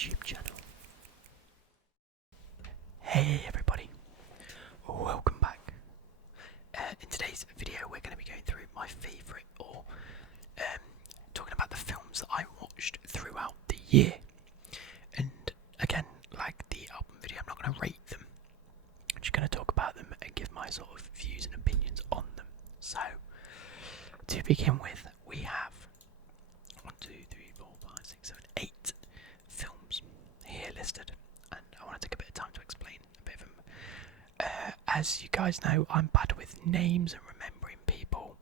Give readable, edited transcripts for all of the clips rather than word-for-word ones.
YouTube channel. Hey everybody, welcome back. In today's video we're going to be going through my favourite or talking about the films that I watched throughout the year. And again, like the album video, I'm not going to rate them. I'm just going to talk about them and give my sort of views and opinions on them. So, to begin with, we have 1, 2, 3, 4, 5, 6, 7, 8 films here listed, and I want to take a bit of time to explain a bit of them. As you guys know, I'm bad with names and remembering people,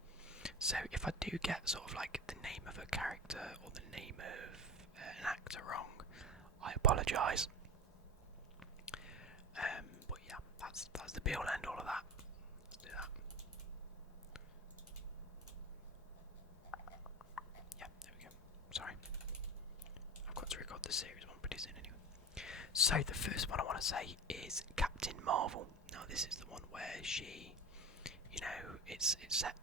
so if I do get sort of like the name of a character or the name of an actor wrong, I apologise. But yeah, that's the be all end all of that. Let's do that. Yeah, there we go. Sorry. I've got to record the series one pretty soon anyway. So the first one I want to say is Captain Marvel. Now this is the one where she, you know, it's set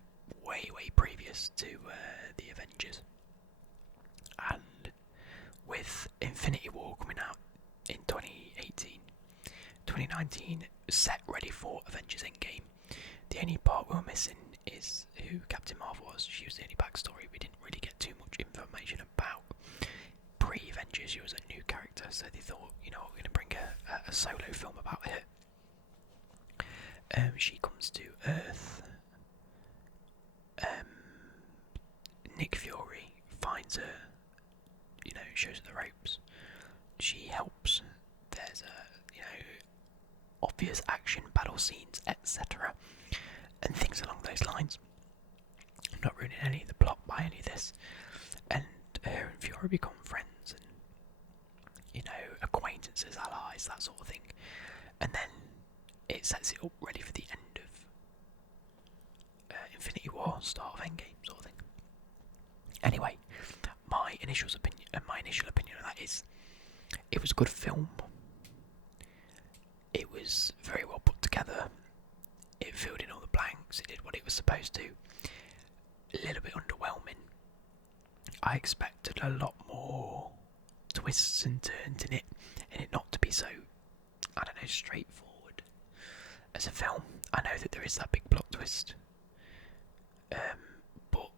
way previous to the Avengers, and with Infinity War coming out in 2018, 2019 set ready for Avengers Endgame. The only part we were missing is who Captain Marvel was. She was the only backstory. We didn't really get too much information about. Pre-Avengers, she was a new character, so they thought, you know, we're going to bring a solo film about her. She comes to Earth. Nick Fury finds her, you know, shows her the ropes. She helps. There's you know, obvious action, battle scenes, etc. and things along those lines. I'm not ruining any of the plot by any of this. And her and Fury become friends and, you know, acquaintances, allies, that sort of thing. And then it sets it up ready for the end of Infinity War, start of Endgame, sort of thing. Anyway, my initial opinion of that is, it was a good film. It was very well put together. It filled in all the blanks. It did what it was supposed to. A little bit underwhelming. I expected a lot more twists and turns in it, and it not to be so, I don't know, straightforward as a film. I know that there is that big plot twist, but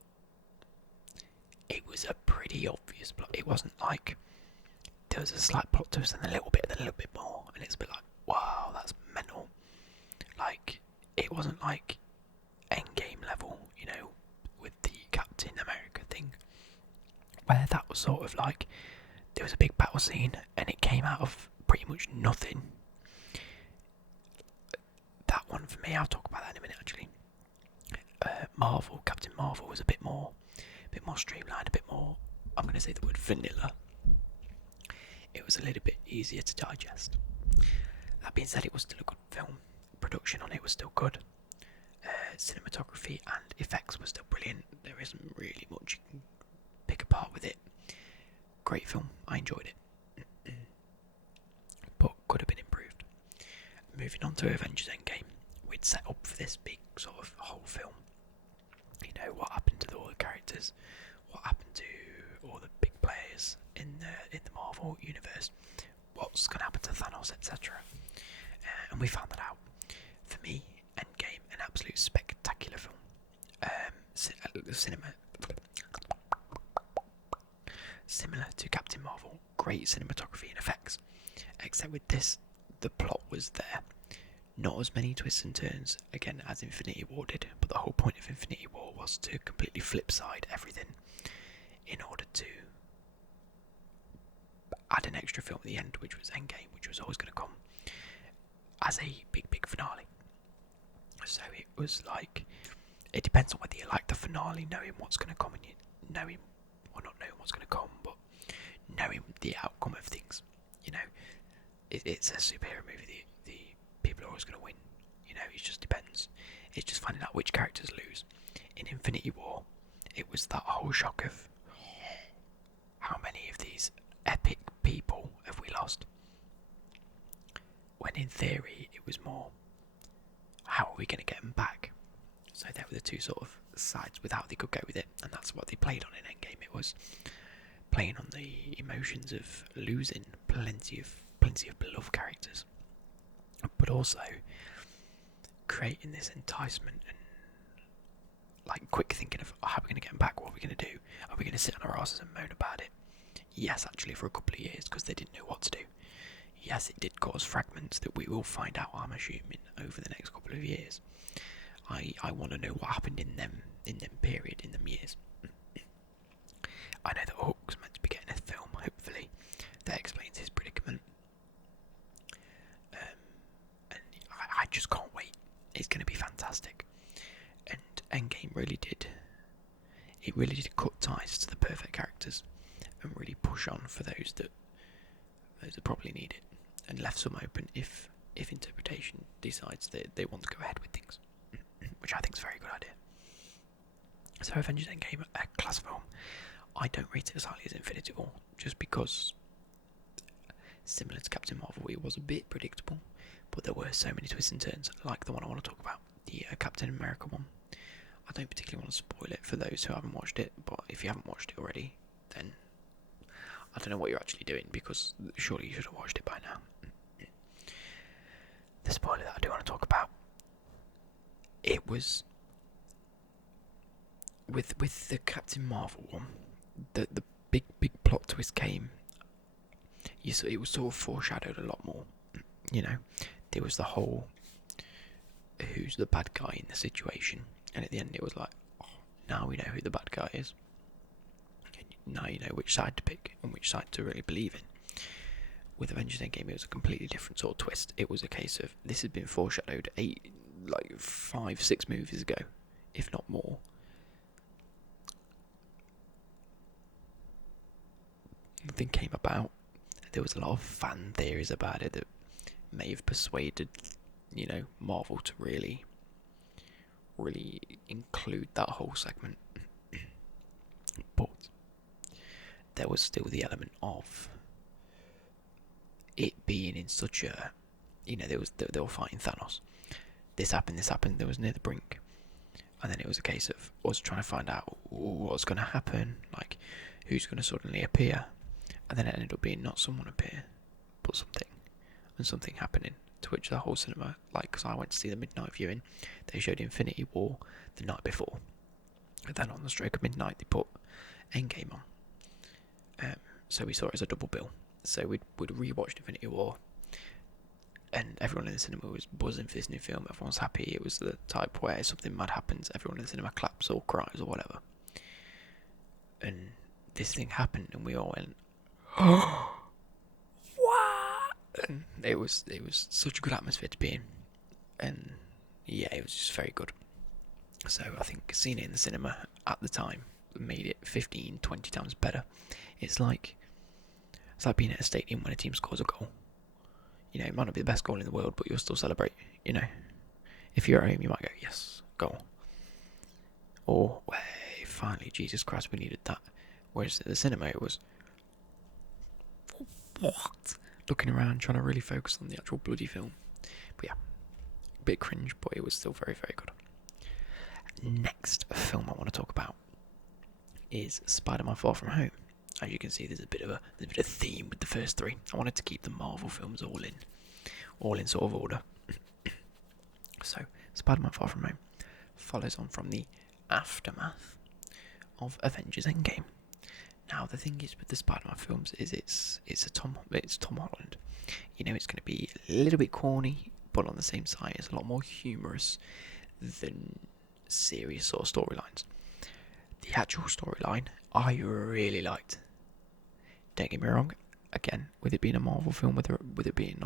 it was a pretty obvious plot. It wasn't like there was a slight plot twist and a little bit more, and it's a bit like, wow, that's mental. Like, it wasn't like Endgame level, you know, with the Captain America thing, where that was sort of like, there was a big battle scene and it came out of pretty much nothing. That one for me, I'll talk about that in a minute actually. Captain Marvel was a bit more streamlined, a bit more, I'm going to say the word vanilla. It was a little bit easier to digest. That being said, it was still a good film. Production on it was still good. Cinematography and effects were still brilliant. There isn't really much you can pick apart with it. Great film, I enjoyed it. But could have been improved. Moving on to Avengers Endgame, we'd set up for this big sort of whole film. You know, what happened to all the characters, what happened to all the big players in the Marvel universe, what's going to happen to Thanos, etc. And we found that out. For me, Endgame, an absolute spectacular film. Similar to Captain Marvel, great cinematography and effects. Except with this, the plot was there. Not as many twists and turns, again, as Infinity War did, but the whole point of Infinity War was to completely flip side everything in order to add an extra film at the end, which was Endgame, which was always going to come as a big finale. So it was like, it depends on whether you like the finale, knowing what's going to come, and you knowing, or not knowing what's going to come, but knowing the outcome of things. You know, it's a superhero movie. The people are always going to win. You know, it just depends. It's just finding out which characters lose. In Infinity War, it was that whole shock of how many of these epic people have we lost? When in theory, it was more, how are we going to get them back? So there were the two sort of sides with how they could go with it, and that's what they played on in Endgame. It was playing on the emotions of losing plenty of beloved characters, but also creating this enticement and like quick thinking of how are we going to get them back, what are we going to do, are we going to sit on our asses and moan about it? Yes, actually for a couple of years because they didn't know what to do. Yes, it did cause fragments that we will find out, I'm assuming, over the next couple of years. I want to know what happened in them period, in them years. I know that Hook's meant to be getting a film, hopefully, that explains his predicament. And I just can't wait. It's going to be fantastic. And Endgame really did cut ties to the perfect characters and really push on for those that probably need it, and left some open if interpretation decides that they want to go ahead with things, which I think is a very good idea. So Avengers Endgame, a class film. I don't rate it as highly as Infinity War, just because, similar to Captain Marvel, it was a bit predictable, but there were so many twists and turns, like the one I want to talk about, the Captain America one. I don't particularly want to spoil it for those who haven't watched it, but if you haven't watched it already, then I don't know what you're actually doing, because surely you should have watched it by now. The spoiler that I do want to talk about, it was with the Captain Marvel one, the big plot twist came. It was sort of foreshadowed a lot more. You know, there was the whole who's the bad guy in the situation, and at the end it was like, oh, now we know who the bad guy is. Now you know which side to pick and which side to really believe in. With Avengers Endgame, it was a completely different sort of twist. It was a case of this had been foreshadowed 5-6 movies ago, if not more. Nothing came about. There was a lot of fan theories about it that may have persuaded, Marvel to really include that whole segment. But there was still the element of it being in such a, they were fighting Thanos. This happened, there was near the brink. And then it was a case of us trying to find out what's going to happen, like who's going to suddenly appear. And then it ended up being not someone appear, but something. And something happening, to which the whole cinema, because I went to see the midnight viewing, they showed Infinity War the night before. And then on the stroke of midnight, they put Endgame on. So we saw it as a double bill. So we'd rewatched Infinity War, and everyone in the cinema was buzzing for this new film. Everyone's happy. It was the type where something mad happens, everyone in the cinema claps or cries or whatever. And this thing happened, and we all went, "Oh, what?" And it was such a good atmosphere to be in, and yeah, it was just very good. So I think seeing it in the cinema at the time made it 15-20 times better. It's like being at a stadium when a team scores a goal. It might not be the best goal in the world, but you'll still celebrate. If you're at home, you might go, yes, goal. Or, hey, finally, Jesus Christ, we needed that. Whereas at the cinema, it was, what? Looking around, trying to really focus on the actual bloody film. But yeah, a bit cringe, but it was still very, very good. Next film I want to talk about is Spider-Man Far From Home. As you can see, there's a bit of a theme with the first three. I wanted to keep the Marvel films all in sort of order. So, Spider-Man Far From Home follows on from the aftermath of Avengers Endgame. Now, the thing is with the Spider-Man films is it's Tom Holland. It's going to be a little bit corny, but on the same side, it's a lot more humorous than serious sort of storylines. The actual storyline I really liked. Don't get me wrong. Again, with it being a Marvel film, with it being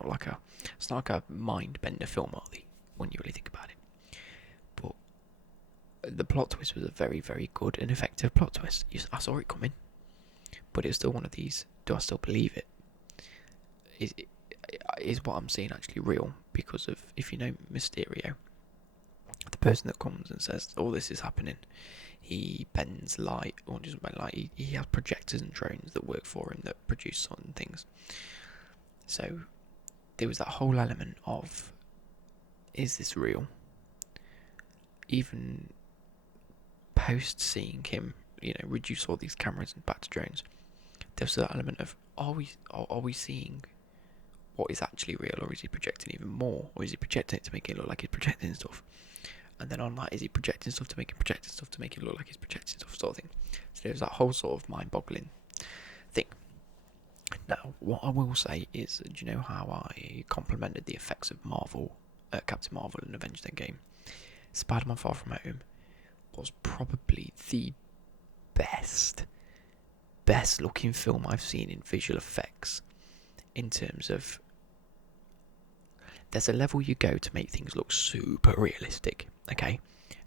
it's not like a mind bender film, hardly, when you really think about it. But the plot twist was a very, very good and effective plot twist. I saw it coming, but it was still one of these. Do I still believe it? Is what I'm seeing actually real? Because of, if you know Mysterio, the person that comes and says, "Oh, this is happening." He bends light, or doesn't bend light. He has projectors and drones that work for him that produce certain things. So there was that whole element of, is this real? Even post seeing him, reduce all these cameras and back to drones, there's that element of, are we seeing what is actually real, or is he projecting even more, or is he projecting it to make it look like he's projecting stuff? And then on that, is he projecting stuff to make it projecting stuff to make it look like he's projecting stuff, sort of thing. So there's that whole sort of mind-boggling thing. Now, what I will say is, do you know how I complimented the effects of Marvel, Captain Marvel and Avengers Endgame? Spider-Man Far From Home was probably the best looking film I've seen in visual effects, in terms of, there's a level you go to make things look super realistic, okay?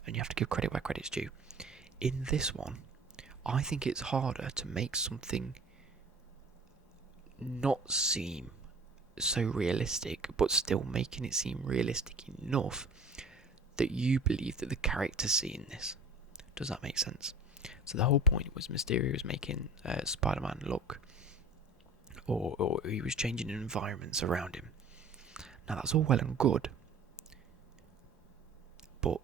And you have to give credit where credit's due. In this one, I think it's harder to make something not seem so realistic, but still making it seem realistic enough that you believe that the characters seeing this. Does that make sense? So the whole point was Mysterio was making Spider-Man look, or he was changing environments around him. Now that's all well and good, but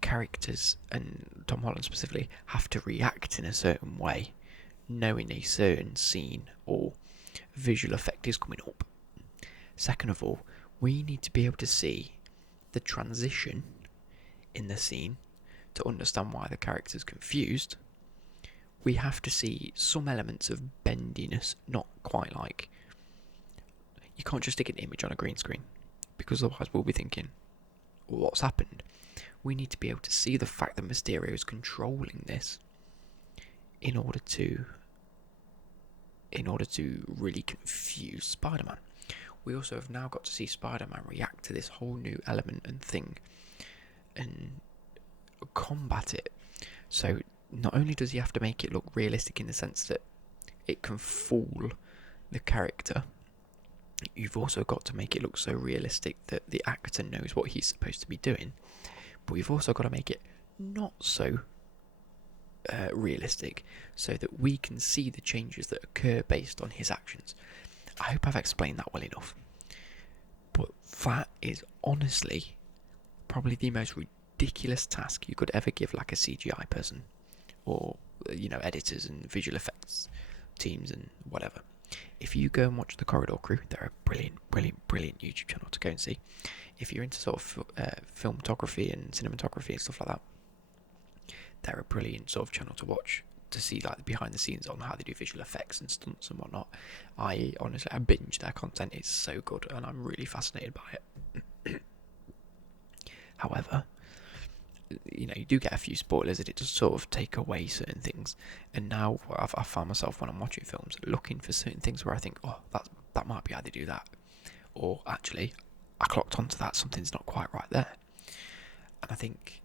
characters, and Tom Holland specifically, have to react in a certain way, knowing a certain scene or visual effect is coming up. Second of all, we need to be able to see the transition in the scene to understand why the character's confused. We have to see some elements of bendiness, not quite like, you can't just stick an image on a green screen, because otherwise we'll be thinking, what's happened? We need to be able to see the fact that Mysterio is controlling this in order to really confuse Spider-Man. We also have now got to see Spider-Man react to this whole new element and thing and combat it. So not only does he have to make it look realistic in the sense that it can fool the character, you've also got to make it look so realistic that the actor knows what he's supposed to be doing. But we've also got to make it not so realistic, so that we can see the changes that occur based on his actions. I hope I've explained that well enough. But that is honestly probably the most ridiculous task you could ever give like a CGI person, or editors and visual effects teams and whatever. If you go and watch The Corridor Crew, they're a brilliant YouTube channel to go and see. If you're into sort of filmography and cinematography and stuff like that, they're a brilliant sort of channel to watch, to see like the behind the scenes on how they do visual effects and stunts and whatnot. I binge their content. It's so good and I'm really fascinated by it. However, you do get a few spoilers and it does sort of take away certain things. And now I found myself, when I'm watching films, looking for certain things where I think, oh, that might be how they do that. Or actually, I clocked onto that, something's not quite right there. And I think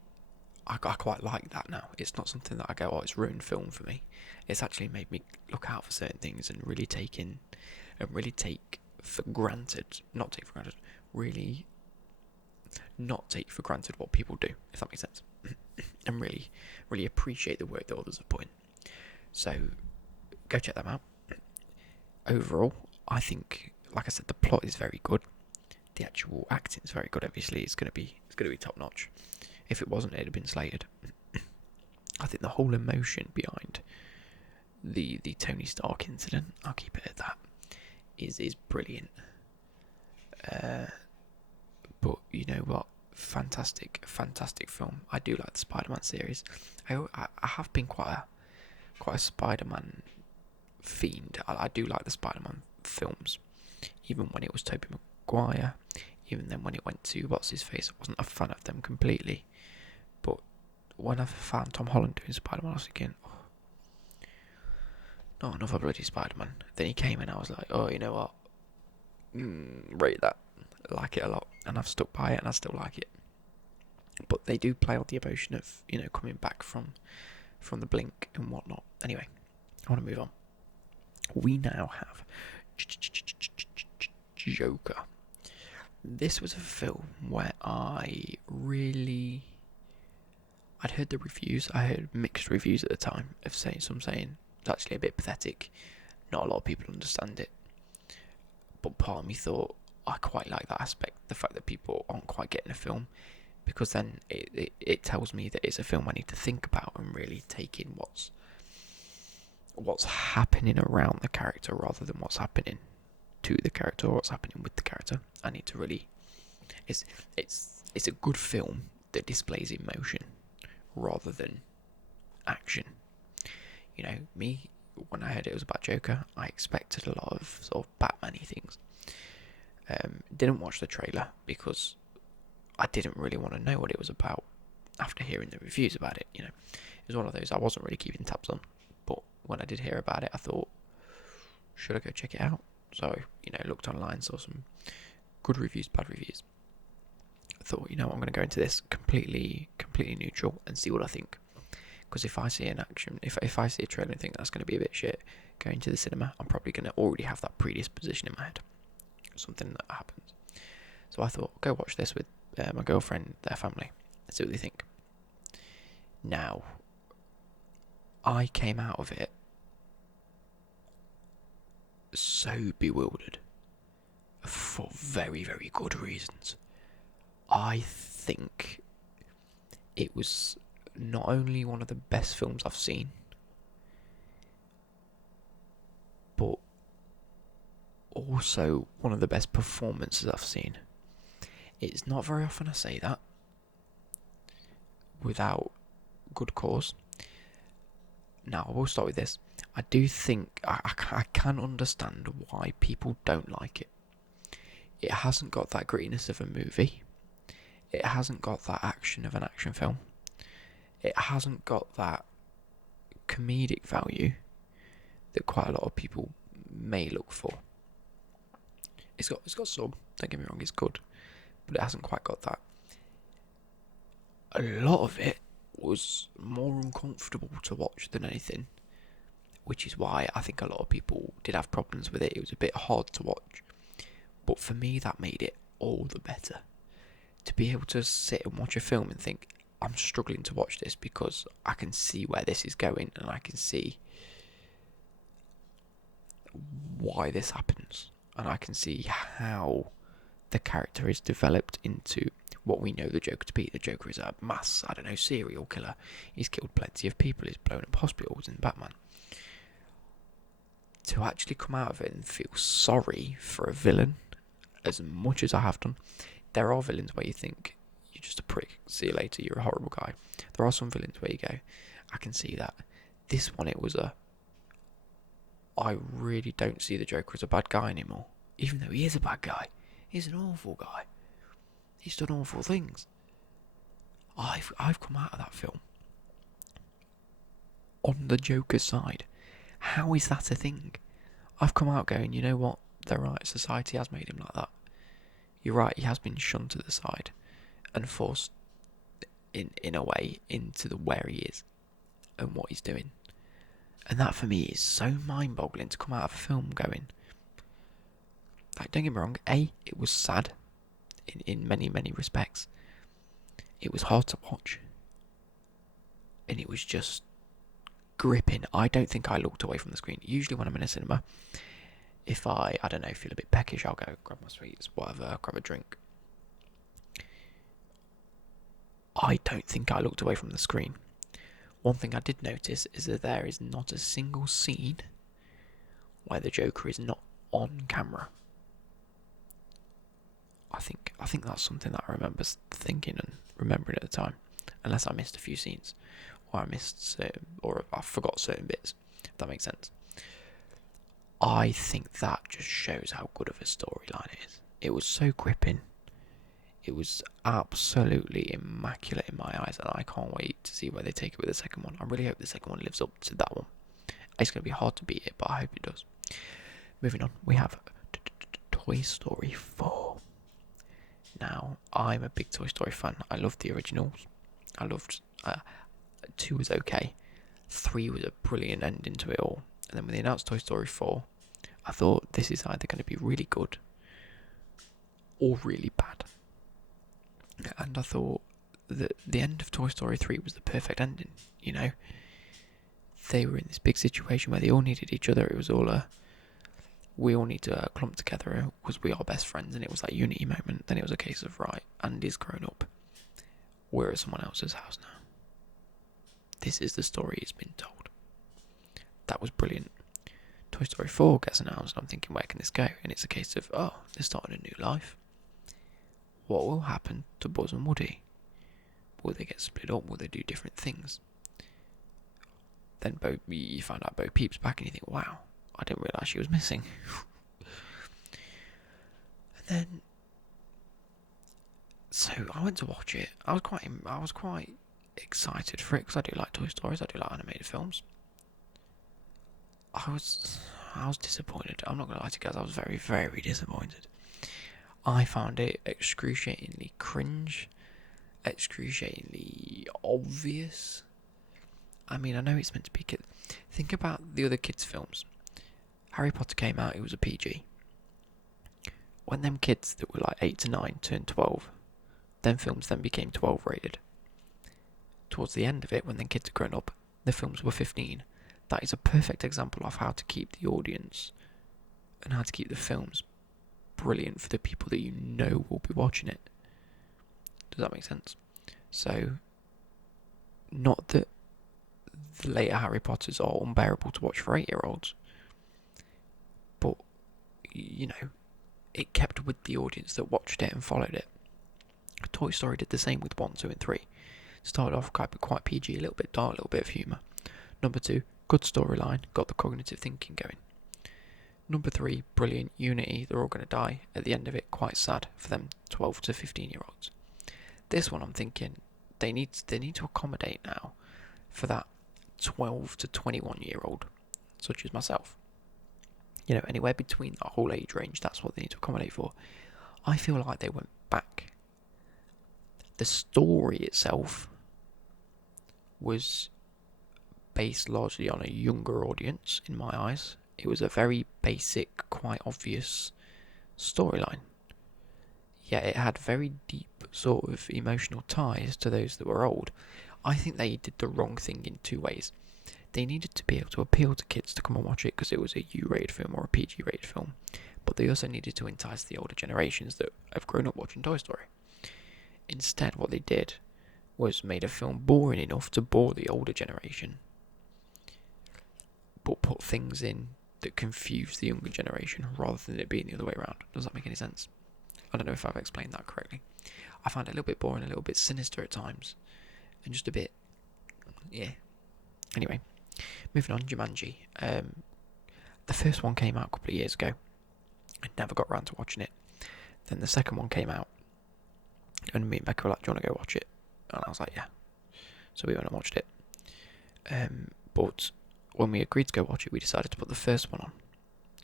I quite like that now. It's not something that I go, oh, it's ruined film for me. It's actually made me look out for certain things and really take for granted, really not take for granted what people do, if that makes sense. And really appreciate the work that others have put in. So go check them out. Overall, I think, like I said, the plot is very good. The actual acting is very good. Obviously, it's going to be top notch. If it wasn't, it'd have been slated. I think the whole emotion behind the Tony Stark incident, I'll keep it at that, is brilliant. But you know what? Fantastic film. I do like the Spider-Man series. I have been quite a Spider-Man fiend. I do like the Spider-Man films, even when it was Tobey Maguire. Even then, when it went to what's his face, I wasn't a fan of them completely. But when I found Tom Holland doing Spider-Man, I was thinking, oh, not another bloody Spider-Man. Then he came and I was like, oh, you know what? Rate that. I like it a lot, and I've stuck by it, and I still like it. But they do play on the emotion of coming back from the blink and whatnot. Anyway, I want to move on. We now have Joker. This was a film where I'd heard the reviews. I heard mixed reviews at the time of some saying it's actually a bit pathetic. Not a lot of people understand it. But part of me thought, I quite like that aspect, the fact that people aren't quite getting a film, because then it tells me that it's a film I need to think about and really take in what's happening around the character rather than what's happening to the character or what's happening with the character. I need to really... It's a good film that displays emotion rather than action. You know, me, when I heard it was about Joker, I expected a lot of sort of Batman-y things. Didn't watch the trailer because I didn't really want to know what it was about after hearing the reviews about it. You know, it was one of those I wasn't really keeping tabs on, but when I did hear about it, I thought, should I go check it out? So, you know, looked online, saw some good reviews, bad reviews. I thought, you know, I'm going to go into this completely neutral and see what I think. Because if I see an action, if I see a trailer and think that's going to be a bit shit, going to the cinema, I'm probably going to already have that predisposition in my head. Something that happens. So I thought, go watch this with my girlfriend, their family, and see what they think. Now, I came out of it so bewildered for very, very good reasons. I think it was not only one of the best films I've seen, but also one of the best performances I've seen. It's not very often I say that without good cause. Now, I will start with this. I do think I can understand why people don't like it. It hasn't got that grittiness of a movie. It hasn't got that action of an action film. It hasn't got that comedic value that quite a lot of people may look for. It's got some, don't get me wrong, it's good, but it hasn't quite got that. A lot of it was more uncomfortable to watch than anything, which is why I think a lot of people did have problems with it. It was a bit hard to watch, but for me that made it all the better. To be able to sit and watch a film and think, I'm struggling to watch this because I can see where this is going and I can see why this happens and I can see how the character is developed into what we know the Joker to be. The Joker is a mass, serial killer. He's killed plenty of people. He's blown up hospitals in Batman. To actually come out of it and feel sorry for a villain, as much as I have done, there are villains where you think, you're just a prick, see you later, you're a horrible guy. There are some villains where you go, I can see that. This one, it was I really don't see the Joker as a bad guy anymore. Even though he is a bad guy. He's an awful guy. He's done awful things. I've come out of that film on the Joker's side. How is that a thing? I've come out going, you know what? They're right, society has made him like that. You're right, he has been shunned to the side and forced in a way into where he is and what he's doing. And that for me is so mind-boggling to come out of a film going, like, don't get me wrong, it was sad in many, many respects. It was hard to watch. And it was just gripping. I don't think I looked away from the screen. Usually when I'm in a cinema, if I don't know, feel a bit peckish, I'll go grab my sweets, whatever, grab a drink. I don't think I looked away from the screen. One thing I did notice is that there is not a single scene where the Joker is not on camera. I think that's something that I remember thinking and remembering at the time, unless I missed a few scenes, or I forgot certain bits, if that makes sense. I think that just shows how good of a storyline it is. It was so gripping. It was absolutely immaculate in my eyes, and I can't wait to see where they take it with the second one. I really hope the second one lives up to that one. It's going to be hard to beat it, but I hope it does. Moving on, we have Toy Story 4. Now, I'm a big Toy Story fan. I loved the originals. I loved 2 was okay. 3 was a brilliant ending to it all. And then when they announced Toy Story 4, I thought this is either going to be really good or really bad. And I thought that the end of Toy Story 3 was the perfect ending, you know. They were in this big situation where they all needed each other. It was all we all need to clump together because we are best friends, and it was that unity moment. Then it was a case of, right, Andy's grown up. We're at someone else's house now. This is the story it's been told. that was brilliant. Toy Story 4 gets announced, and I'm thinking, where can this go? And it's a case of, oh, they're starting a new life. What will happen to Buzz and Woody? Will they get split up? Will they do different things? Then you find out Bo Peep's back, and you think, wow, I didn't realise she was missing. And then, so I went to watch it. I was quite excited for it because I do like Toy Stories. I do like animated films. I was disappointed. I'm not gonna lie to you guys. I was very, very disappointed. I found it excruciatingly cringe, excruciatingly obvious. I mean, I know it's meant to be kids. Think about the other kids' films. Harry Potter came out, it was a PG. When them kids that were like 8 to 9 turned 12, them films then became 12 rated. Towards the end of it, when them kids had grown up, the films were 15. That is a perfect example of how to keep the audience and how to keep the films brilliant for the people that you know will be watching it. Does that make sense? So, not that the later Harry Potters are unbearable to watch for 8-year-olds, but, you know, it kept with the audience that watched it and followed it. Toy Story did the same with 1, 2 and 3. Started off quite PG, a little bit dark, a little bit of humour. Number 2, good storyline, got the cognitive thinking going. Number 3, brilliant unity, they're all going to die. At the end of it, quite sad for them 12 to 15-year-olds. This one, I'm thinking, they need to accommodate now for that 12 to 21-year-old, such as myself. You know, anywhere between that whole age range, that's what they need to accommodate for. I feel like they went back. The story itself was based largely on a younger audience, in my eyes. It was a very basic, quite obvious storyline. Yet it had very deep sort of emotional ties to those that were old. I think they did the wrong thing in 2 ways. They needed to be able to appeal to kids to come and watch it because it was a U-rated film or a PG-rated film. But they also needed to entice the older generations that have grown up watching Toy Story. Instead, what they did was made a film boring enough to bore the older generation, but put things in that confuse the younger generation rather than it being the other way around. Does that make any sense? I don't know if I've explained that correctly. I find it a little bit boring, a little bit sinister at times, and just a bit, yeah. Anyway, moving on, Jumanji. The first one came out a couple of years ago. I never got around to watching it. Then the second one came out, and me and Becky were like, do you want to go watch it? And I was like, yeah. So we went and watched it. But when we agreed to go watch it, we decided to put the first one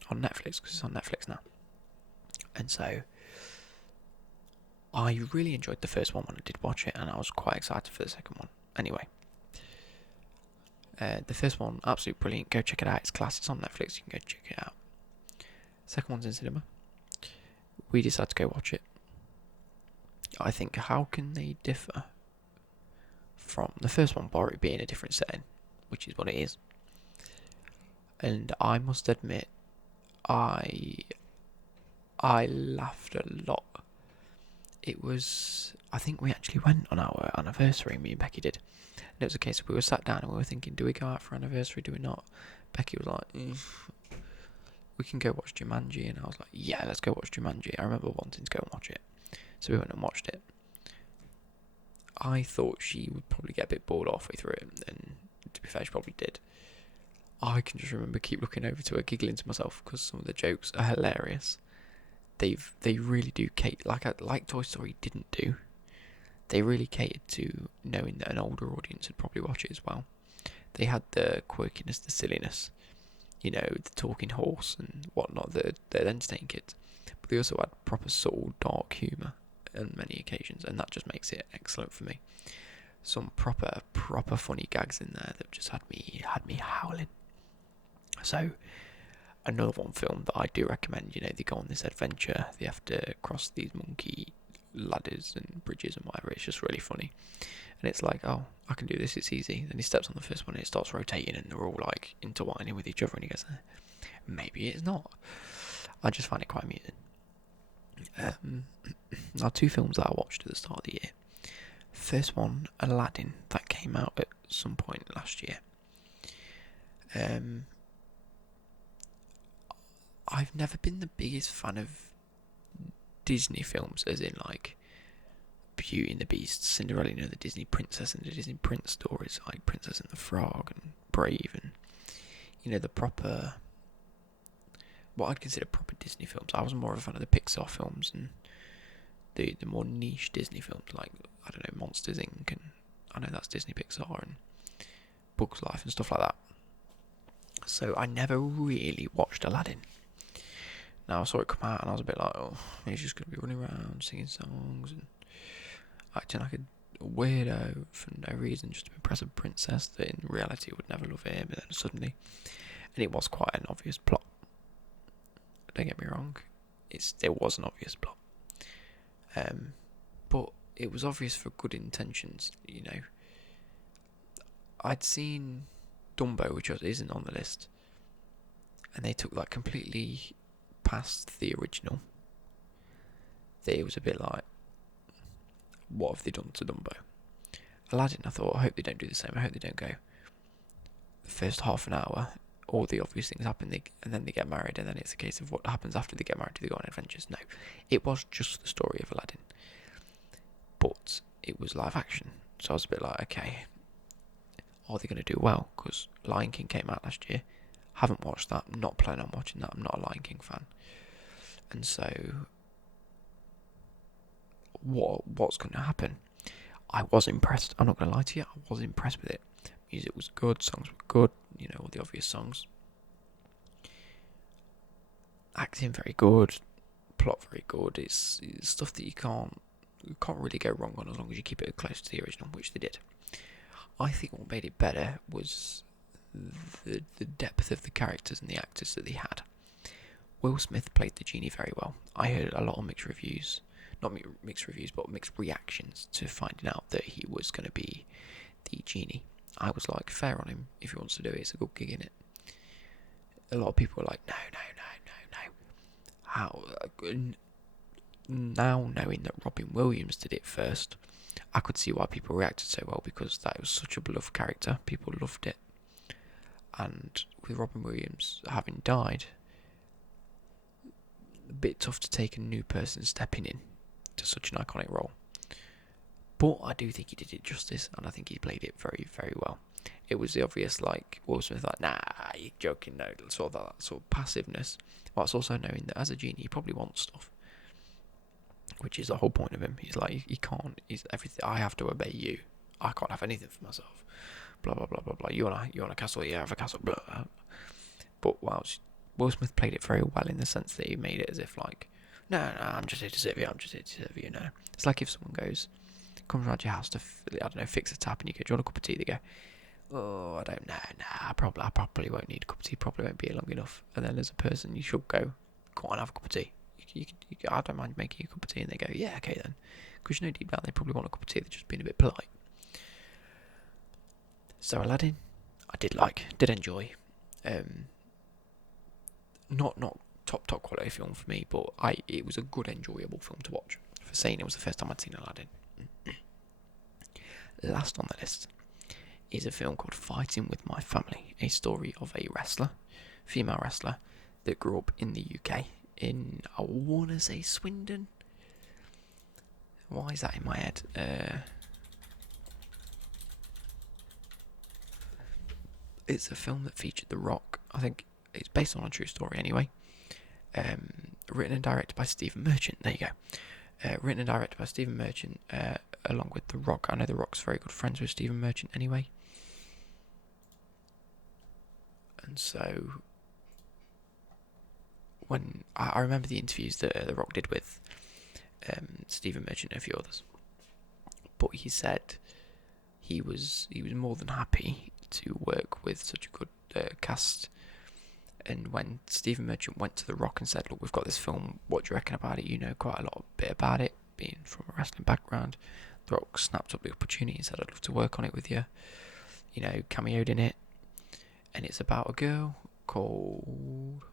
on Netflix, because it's on Netflix now. And so I really enjoyed the first one when I did watch it, and I was quite excited for the second one. Anyway, the first one, absolutely brilliant. Go check it out. It's class. It's on Netflix. You can go check it out. Second one's in cinema. We decided to go watch it. I think, how can they differ from the first one, bar it being a different setting, which is what it is. And I must admit, I laughed a lot. It was, I think we actually went on our anniversary, me and Becky did. And it was a case of we were sat down and we were thinking, do we go out for anniversary, do we not? Becky was like, we can go watch Jumanji. And I was like, yeah, let's go watch Jumanji. I remember wanting to go and watch it. So we went and watched it. I thought she would probably get a bit bored halfway through it, and to be fair, she probably did. I can just remember keep looking over to her, giggling to myself, because some of the jokes are hilarious. They really do cater, like Toy Story didn't do. They really catered to knowing that an older audience would probably watch it as well. They had the quirkiness, the silliness, you know, the talking horse and whatnot that entertain kids. But they also had proper subtle, dark humour on many occasions, and that just makes it excellent for me. Some proper funny gags in there that just had me howling. So, another one film that I do recommend. You know, they go on this adventure, they have to cross these monkey ladders and bridges and whatever. It's just really funny, and it's like, oh, I can do this, it's easy. Then he steps on the first one and it starts rotating and they're all like intertwining with each other, and he goes, maybe it's not. I just find it quite amusing. Now, 2 films that I watched at the start of the year. First one, Aladdin, that came out at some point last year. I've never been the biggest fan of Disney films, as in like Beauty and the Beast, Cinderella, the Disney princess and the Disney prince stories, like Princess and the Frog and Brave, and the proper, what I'd consider proper Disney films. I was more of a fan of the Pixar films and the more niche Disney films, like, I don't know, Monsters Inc. and I know that's Disney Pixar, and Bugs Life and stuff like that. So I never really watched Aladdin. Now I saw it come out and I was a bit like, oh, he's just going to be running around singing songs and acting like a weirdo for no reason, just to impress a princess that in reality would never love him. And then suddenly, and it was quite an obvious plot. Don't get me wrong, it was an obvious plot. But it was obvious for good intentions. I'd seen Dumbo, which isn't on the list, and they took that completely past the original. It was a bit like, what have they done to Dumbo? Aladdin, I thought, I hope they don't do the same. I hope they don't go the first half an hour, all the obvious things happen, and then they get married, and then it's a case of what happens after they get married. Do they go on adventures? No, it was just the story of Aladdin, but it was live action. So I was a bit like, okay, are they going to do well? Because Lion King came out last year. Haven't watched that. I'm not planning on watching that. I'm not a Lion King fan. And so, what's going to happen? I was impressed. I'm not going to lie to you. I was impressed with it. Music was good. Songs were good. All the obvious songs. Acting very good. Plot very good. It's stuff that you can't really go wrong on as long as you keep it close to the original, which they did. I think what made it better was the depth of the characters and the actors that they had. Will Smith played the genie very well. I heard a lot of mixed reviews. Not mixed reviews, but mixed reactions to finding out that he was going to be the genie. I was like, fair on him. If he wants to do it, it's a good gig, innit? A lot of people were like, no. How? Now knowing that Robin Williams did it first, I could see why people reacted so well, because that was such a beloved character. People loved it. And with Robin Williams having died, a bit tough to take a new person stepping in to such an iconic role. But I do think he did it justice, and I think he played it very, very well. It was the obvious, like, Will Smith, like, nah, you're joking, no, sort of that sort of passiveness. Whilst also knowing that as a genie, he probably wants stuff. Which is the whole point of him. He's like, he can't, he's everything, I have to obey you. I can't have anything for myself. Blah, blah, blah, blah, blah. You want a castle? Yeah, I have a castle. Blah, blah. But whilst Will Smith played it very well in the sense that he made it as if like, no, I'm just here to serve you, It's like if someone comes around your house to, fix a tap, and you go, do you want a cup of tea? They go, oh, I don't know, I probably won't need a cup of tea, probably won't be here long enough. And then as a person, you should go on, have a cup of tea. I don't mind making a cup of tea, and they go, yeah, okay then. Because deep down they probably want a cup of tea, they're just being a bit polite. So Aladdin, I did enjoy. Not top quality film for me, but it was a good, enjoyable film to watch. For saying it was the first time I'd seen Aladdin. Last on the list is a film called Fighting with My Family, a story of a female wrestler, that grew up in the UK, in, I want to say, Swindon. Why is that in my head? It's a film that featured The Rock. I think it's based on a true story anyway. Written and directed by Stephen Merchant. There you go. Written and directed by Stephen Merchant, along with The Rock. I know The Rock's very good friends with Stephen Merchant anyway. And so, when I remember the interviews that The Rock did with Stephen Merchant and a few others, but he said he was more than happy to work with such a good cast. And when Stephen Merchant went to The Rock and said, look, we've got this film, what do you reckon about it? You know quite a bit about it, being from a wrestling background. The Rock snapped up the opportunity and said, I'd love to work on it with you. Cameoed in it. And it's about a girl called...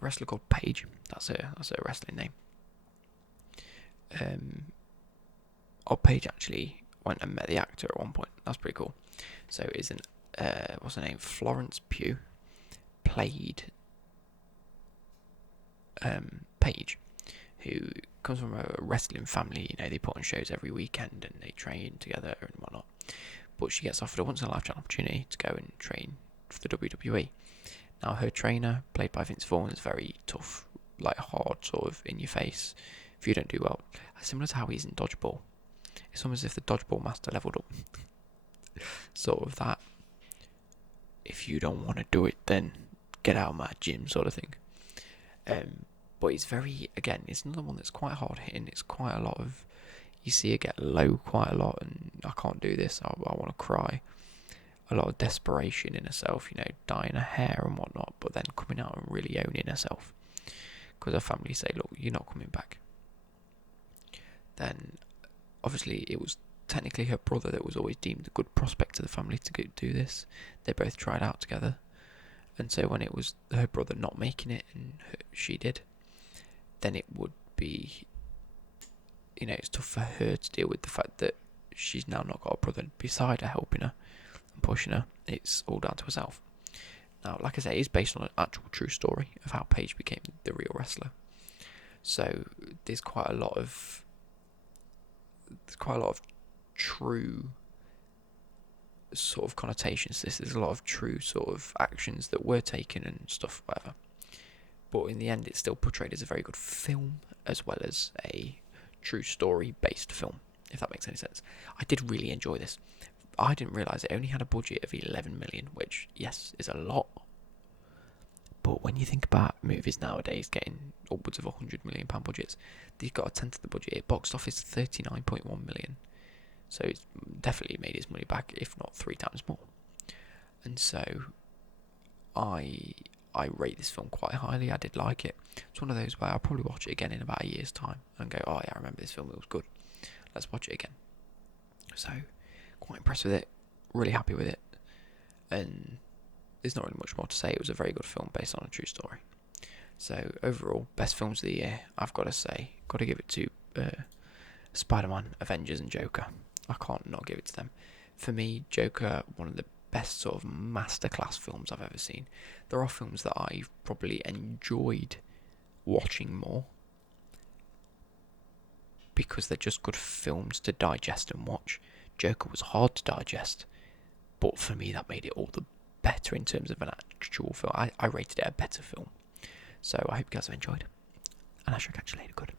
a wrestler called Paige. That's her wrestling name. Paige actually, went and met the actor at one point. That's pretty cool. So it's an what's her name? Florence Pugh played Paige, who comes from a wrestling family. You know, they put on shows every weekend and they train together and whatnot. But she gets offered a once in a lifetime opportunity to go and train for the WWE. Now, her trainer, played by Vince Vaughn, is very tough, like hard, sort of in your face. If you don't do well, similar to how he's in dodgeball. It's almost as if the dodgeball master leveled up. Sort of that. If you don't want to do it, then get out of my gym, sort of thing. But it's very, again, it's another one that's quite hard hitting. It's quite a lot of, you see her get low quite a lot, and I can't do this, I want to cry. A lot of desperation in herself, you know, dyeing her hair and whatnot, but then coming out and really owning herself. Because her family say, look, you're not coming back. Then, obviously, it was technically her brother that was always deemed a good prospect to the family to do this. They both tried out together. And so when it was her brother not making it and she did, then it would be, you know, it's tough for her to deal with the fact that she's now not got a brother beside her helping her and pushing her. It's all down to herself. Now, like I say, it is based on an actual true story of how Paige became the real wrestler. So there's quite a lot of true sort of connotations to this. There's a lot of true sort of actions that were taken and stuff, whatever. But in the end, it's still portrayed as a very good film, as well as a true story-based film, if that makes any sense. I did really enjoy this. I didn't realise it only had a budget of 11 million, which, yes, is a lot. But when you think about movies nowadays getting upwards of £100 million budgets, they've got a tenth of the budget. It boxed office 39.1 million. So it's definitely made its money back, if not 3 times more. And so I rate this film quite highly. I did like it. It's one of those where I'll probably watch it again in about a year's time and go, oh yeah, I remember this film, it was good. Let's watch it again. So, quite impressed with it. Really happy with it. And there's not really much more to say. It was a very good film based on a true story. So, overall, best films of the year, I've got to say. Got to give it to Spider-Man, Avengers and Joker. I can't not give it to them. For me, Joker, one of the best sort of masterclass films I've ever seen. There are films that I've probably enjoyed watching more because they're just good films to digest and watch. Joker was hard to digest, but for me that made it all the better in terms of an actual film. I rated it a better film. So I hope you guys have enjoyed, and I shall catch you later. Good.